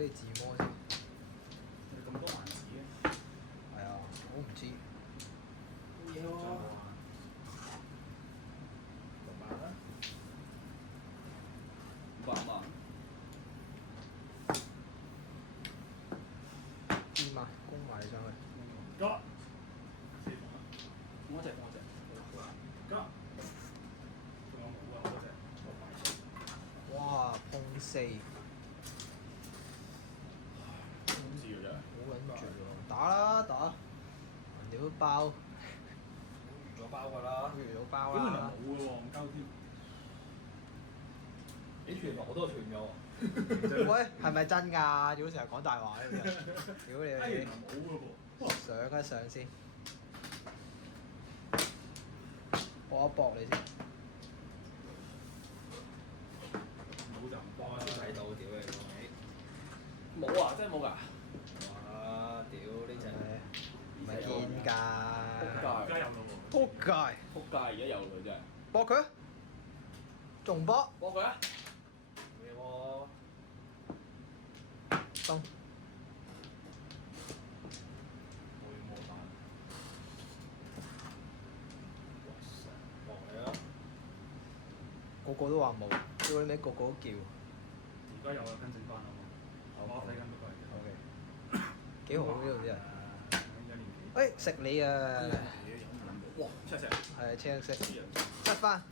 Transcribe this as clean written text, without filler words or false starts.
你自摸先。你咁多環子嘅，係啊，我唔知。好嘢喎！ 6萬啦，500萬。掂啊，攻埋上去。吉4萬，放一隻，吉，仲有冇啊？嗰隻哇，碰4，唔知嘅真係。好撚絕喎！打啦打，人哋都包，預咗包㗎啦。預咗包咁原來啦。冇嘅喎，唔鳩添。你斷咗，我都係斷咗喎。喂，係咪真㗎？屌成日講大話呢個人，屌哎，原來你！冇嘅喎。哇！上一上先，搏一搏你先。冇就唔哇！幫先睇到，屌你老味！冇啊！真係冇㗎。哇！屌呢只唔係堅而㗎，家有咯喎。撲街！撲街，而家有佢真係。搏佢，仲搏，搏佢啊！咩喎？中。會冇辦？哇塞！搏你啊！個個都話冇，屌你尾個個都叫。而家有啊，跟正翻啊嘛。我睇緊嗰個嚟嘅。 O K，幾好呢度啲人。1年幾？喂，食你啊！哇！出隻係青色，黐人。執翻。